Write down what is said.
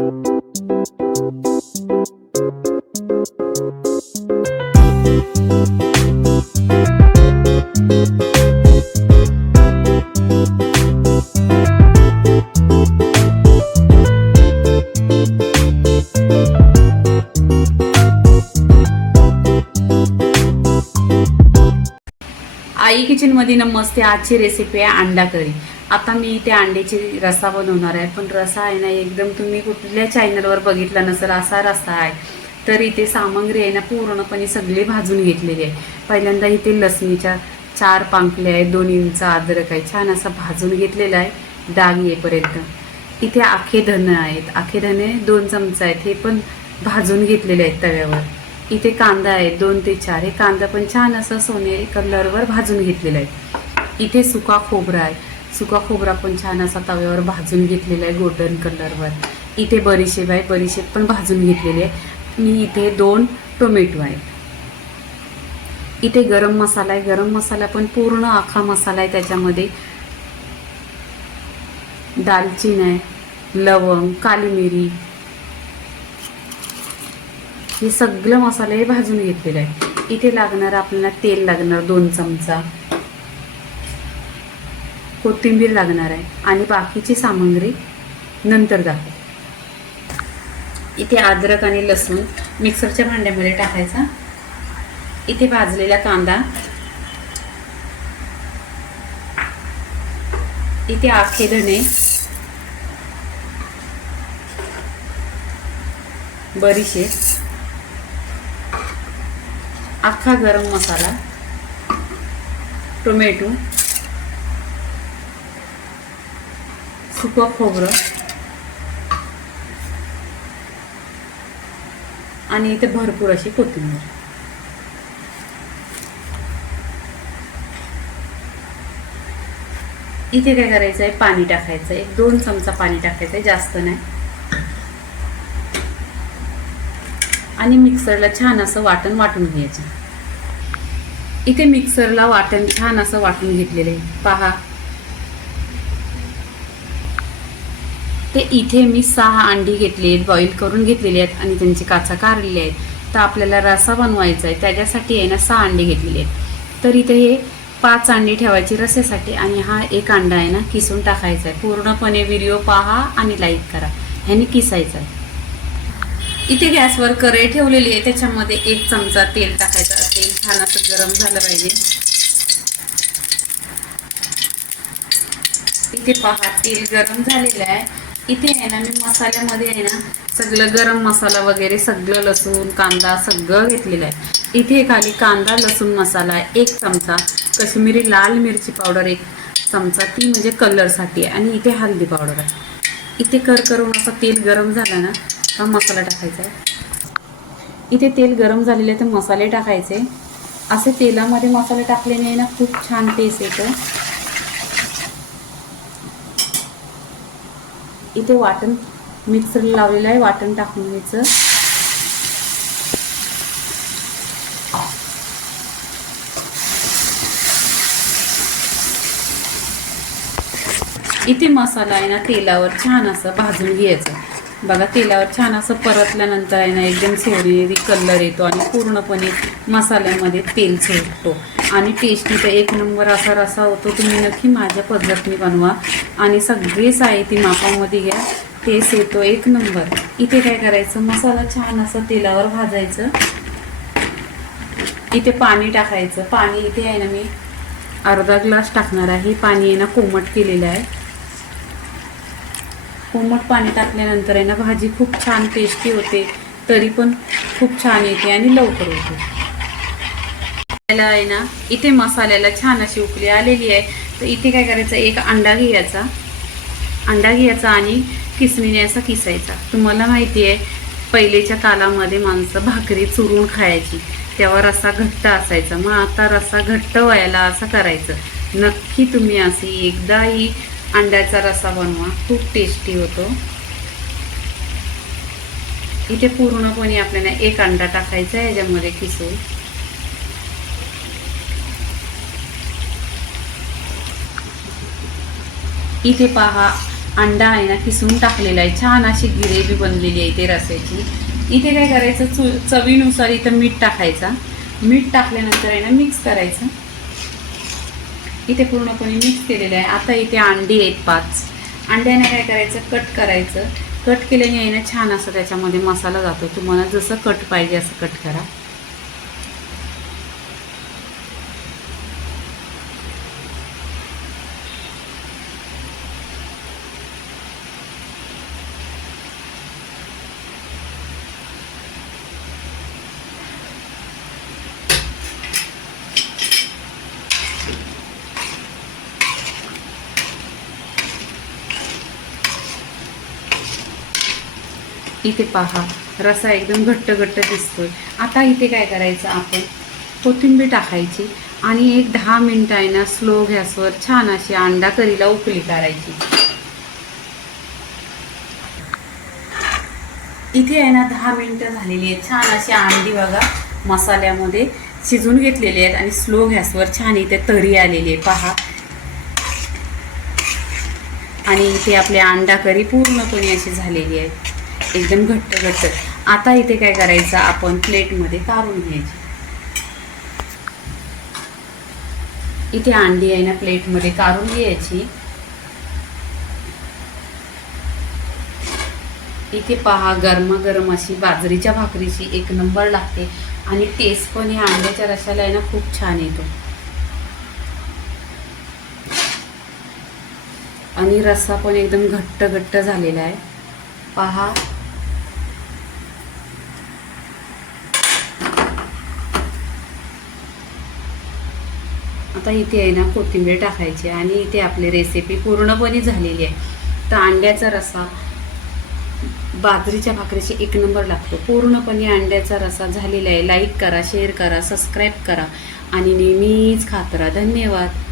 आई kitchen मध्ये नमस्ते. आजची recipe आहे अंडा करी. आता मी इथे अंड्याची रसा बनवणार आहे, पण रसा आहे ना एकदम तुम्ही कुठल्या चॅनलवर बघितला नसेल असा रसा आहे. तर इथे सामग्री आहे ना पूर्णपणे सगळी भाजून घेतलेली आहे. पहिल्यांदा इथे लसणीच्या 4 पांकले आहेत, 2 इंच अद्रक आहे, छान असं भाजून घेतलेलं आहे डाग येईपर्यंत. इथे आखे धने आहेत, आखे धने 2 चमचे आहेत, हे पण भाजून घेतलेले आहेत तव्यावर. इथे कांदा आहे 2 ते 4, हे कांदा पण छान असं सोनेरी कलरवर भाजून घेतलेला आहे. इथे सुका खोबरा आहे, सुका खोबरा पण छान असा तव्यावर भाजून घेतलेला आहे गोल्डन कलरवर. इथे बडीशेप आहे, बडीशेप पण भाजून घेतलेली आहे. मी इथे 2 टोमॅटो आहे. इथे गरम मसाला आहे, गरम मसाला पण पूर्ण आखा मसाला आहे. त्याच्यामध्ये दालचीन आहे, लवंग, काली मिरी, हे सगळं मसाले भाजून घेतलेले आहे. इथे लागणार आपल्याला तेल लागणार 2 चमचा, कोथिंबीर लागणार आहे आणि बाकीची सामग्री नंतर दाखव. इथे अद्रक आणि लसूण मिक्सरच्या भांड्यामध्ये टाकायचा. इथे भाजलेला कांदा, इथे आखे धने, बडीशेप, अख्खा गरम मसाला, टोमॅटो, सुकं खोबरं आणि इथे भरपूर अशी कोथिंबीर. इथे काय करायचं आहे, पाणी टाकायचं आहे, 2 चमचा पाणी टाकायचं आहे, जास्त नाही. आणि मिक्सरला छान असं वाटण वाटून घ्यायचं. इथे मिक्सरला वाटण छान असं वाटून घेतलेलं आहे पहा. ते इथे मी 6 अंडी घेतली आहेत, बॉईल करून घेतलेली आहेत आणि त्यांची काचा काढलेली आहेत. तर आपल्याला रसा बनवायचा आहे, त्याच्यासाठी आहे ना 6 अंडी घेतलेली आहेत. तर इथे हे 5 अंडी ठेवायची रस्यासाठी आणि हा 1 अंडा आहे ना किसून टाकायचा आहे. पूर्णपणे व्हिडिओ पहा आणि लाईक करा. ह्याने किसायचं आहे. इथे गॅसवर कढई ठेवलेली आहे, त्याच्यामध्ये 1 चमचा तेल टाकायचं. तेल छान असं गरम झालं पाहिजे. इथे पहा तेल गरम झालेलं आहे. इथे आहे ना मी मसाल्यामध्ये आहे ना सगळं गरम मसाला वगैरे सगळं लसूण कांदा सगळं घेतलेलं आहे. इथे खाली कांदा लसूण मसाला आहे 1 चमचा, कश्मीरी लाल मिरची पावडर 1 चमचा, ती म्हणजे कलरसाठी आहे. आणि इथे हळदी पावडर आहे. इथे करून असं तेल गरम झालं ना हा मसाला टाकायचा आहे. इथे तेल गरम झालेले तर मसाले टाकायचे. असे तेलामध्ये मसाले टाकल्याने ना खूप छान टेस्ट येतो. इथे वाटण मिक्सरला लावलेलं आहे, वाटण टाकून घ्यायचं. इथे मसाला आहे ना तेलावर छान असं भाजून घ्यायचं. बघा तेलावर छान असं परतल्यानंतर आहे ना एकदम सोनेरी कलर येतो आणि पूर्णपणे मसाल्यामध्ये तेल सोडतो आणि टेस्टी तर 1 नंबर असा रसा होतो. तुम्ही नक्की माझ्या पद्धतीने बनवा आणि सगळे साहित्य मापामध्ये घ्या, टेस्ट येतो 1 नंबर. इथे काय करायचं, मसाला छान असं तेलावर भाजायचं. इथे पाणी टाकायचं. पाणी इथे आहे ना मी अर्धा ग्लास टाकणार आहे. पाणी आहे ना कोमट केलेलं आहे. कोमट पाणी टाकल्यानंतर आहे ना भाजी खूप छान टेस्टी होते, तरी पण खूप छान येते आणि लवकर होते. त्याला आहे ना इथे मसाल्याला छान अशी उकळी आलेली आहे. तर इथे काय करायचं, 1 अंडा घ्यायचा. अंडा घ्यायचा आणि किसणीने असा किसायचा. तुम्हाला माहिती आहे पहिलेच्या काळामध्ये माणसं भाकरी चुरून खायची, तेव्हा रस्सा घट्ट असायचा. मग आता रस्सा घट्ट व्हायला असं करायचं. नक्की तुम्ही अशी एकदाही अंड्याचा रस्सा बनवा, खूप टेस्टी होतो. इथे पूर्णपणे आपल्याला 1 अंडा टाकायचा आहे याच्यामध्ये किसून. इथे पहा अंडा आहे ना किसून टाकलेला आहे, छान अशी ग्रेव्ही बनलेली आहे इथे रस्याची. इथे काय करायचं, चवीनुसार इथं मीठ टाकायचा. मीठ टाकल्यानंतर आहे ना मिक्स करायचं. इथे पूर्णपणे मिक्स केलेलं आहे. आता इथे अंडी आहेत 5. अंड्याने काय करायचं, कट करायचं. कट केल्याने आहे ना छान असं त्याच्यामध्ये मसाला जातो. तुम्हाला जसं कट पाहिजे असं कट करा. इथे पहा रसा एकदम घट्ट घट्ट दिसतोय. आता इथे काय करायचं, आपण कोथिंबीर टाकायची आणि एक 10 मिनिटं आहे ना स्लो गॅसवर छान अशी अंडा करीला उकळी काढायची. इथे आहे ना 10 मिनिटं झालेली आहेत. छान अशी अंडी बघा मसाल्यामध्ये शिजून घेतलेली आहेत आणि स्लो गॅसवर छान इथे तरी आलेली आहे पहा. आणि इथे आपली अंडा करी पूर्णपणे अशी झालेली आहे, एकदम घट्ट घट्ट. आता इथे काय करायचं, आपण प्लेटमध्ये काढून घ्यायची. इथे अंडी आहे ना प्लेटमध्ये काढून घ्यायची. इथे पहा गरमागरम अशी बाजरीच्या भाकरीची एक नंबर लागते आणि टेस्ट पण या अंड्याच्या रशाला आहे ना खूप छान येतो. आणि रस्सा पण एकदम घट्ट घट्ट झालेला आहे पहा. आता इथे आहे ना कोथिंबीर टाकायची आणि इथे आपली रेसिपी पूर्णपणे झालेली आहे. तर अंड्याचा रस्सा बाजरीच्या भाकरीची एक नंबर लागतो. पूर्णपणे अंड्याचा रस्सा झालेला आहे. लाईक करा, शेअर करा, सबस्क्राईब करा आणि नेहमीच खात राहा. धन्यवाद.